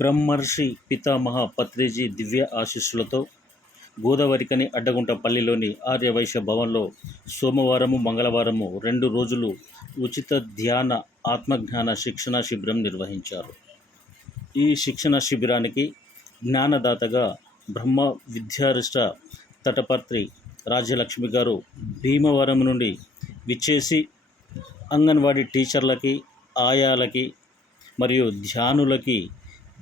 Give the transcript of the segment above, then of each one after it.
బ్రహ్మర్షి పితామహ పత్రిజీ దివ్య ఆశీస్సులతో గోదావరికని అడ్డగుంటపల్లిలోని ఆర్యవైశ్య భవన్లో సోమవారము మంగళవారము రెండు రోజులు ఉచిత ధ్యాన ఆత్మజ్ఞాన శిక్షణ శిబిరం నిర్వహించారు. ఈ శిక్షణ శిబిరానికి జ్ఞానదాతగా బ్రహ్మ విద్యారిష్ట తటపత్రి రాజ్యలక్ష్మి గారు భీమవరం నుండి విచ్చేసి అంగన్వాడీ టీచర్లకి ఆయాలకి మరియు ధ్యానులకి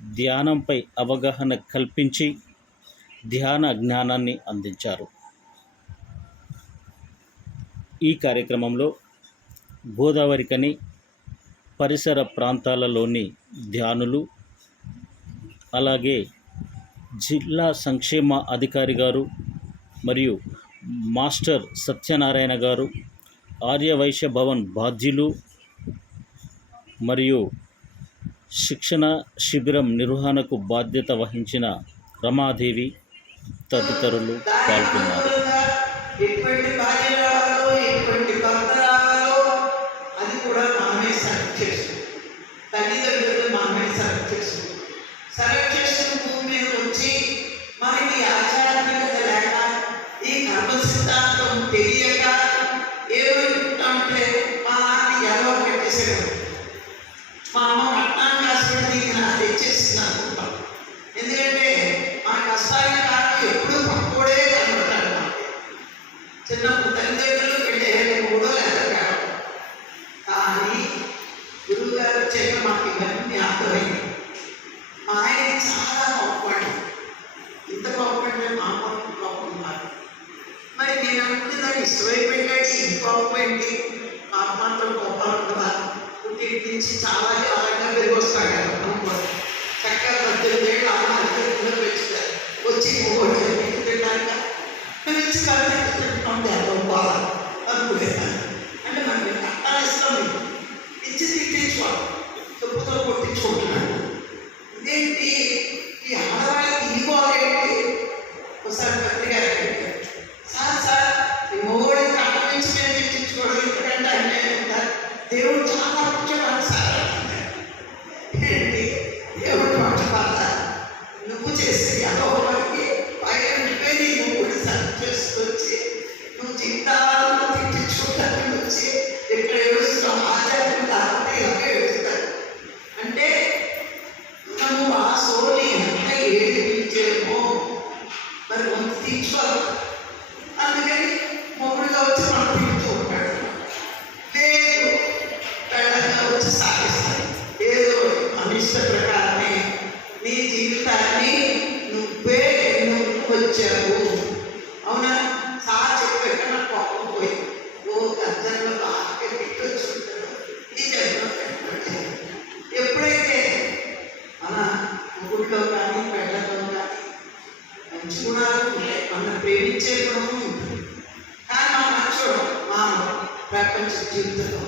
ధ్యానంపై అవగాహన కల్పించి ధ్యాన జ్ఞానాన్ని అందించారు. ఈ కార్యక్రమంలో గోదావరికని పరిసర ప్రాంతాలలోని ధ్యానులు అలాగే జిల్లా సంక్షేమ అధికారి గారు మరియు మాస్టర్ సత్యనారాయణ గారు ఆర్యవైశ్య భవన్ బాధ్యులు మరియు శిక్షణ శిబిరం నిర్వహణకు బాధ్యత వహించిన రమాదేవి తదితరులు పాల్గొన్నారు. సెలెక్ట్ చేసిన భూమి మీద వచ్చి మనకి ఆధ్యాత్మికత లేక ఈ కర్మ సిద్ధాంతం తెలియక ఏమనుకుంటామంటే మా నాన్న ఎలా పెట్టేసాడు మా అమ్మ చాలా కాలంగా పెరిగి వస్తాడు కదా చక్కగా పద్దెనిమిది ఏళ్ళు అమ్మ ఎన్నుకు అవునా? సార్ చెప్పి ఎక్కడ కోపం పోయి ఓ గర్జనలో బాగా పెట్టొచ్చుంటాడు ఈ జన్మ పెట్టండి ఎప్పుడైతే మన ముగ్గురిలో కానీ పెళ్ళలో కానీ మంచి గుణాలు మనం ప్రేమించే గుణము కానీ మా మంచోడు మా ప్రపంచ జీవితంలో